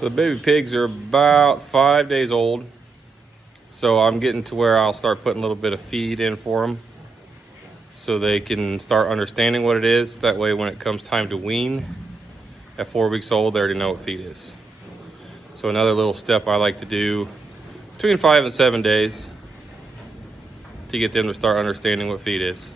So the baby pigs are about 5 days old. So I'm getting to where I'll start putting a little bit of feed in for them so they can start understanding what it is. That way when it comes time to wean, at 4 weeks old, they already know what feed is. So another little step I like to do between 5 and 7 days to get them to start understanding what feed is.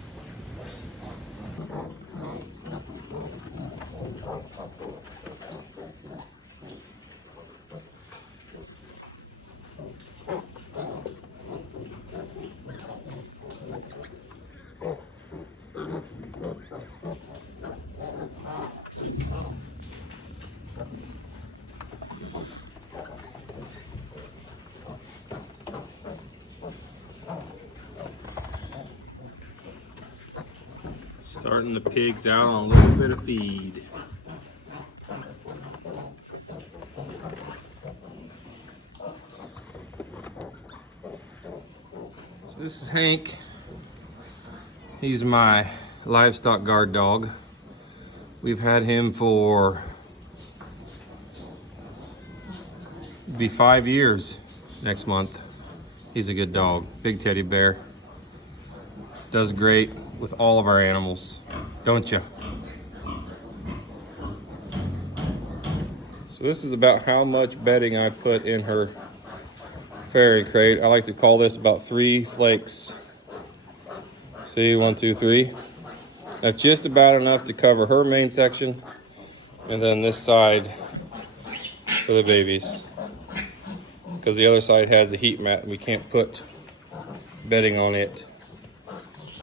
Starting the pigs out on a little bit of feed. So this is Hank. He's my livestock guard dog. We've had him for be 5 years next month. He's a good dog, big teddy bear. Does great with all of our animals, don't you? So this is about how much bedding I put in her farrowing crate. I like to call this about 3 flakes. See, 1, 2, 3. That's just about enough to cover her main section, and then this side for the babies. Because the other side has a heat mat and we can't put bedding on it.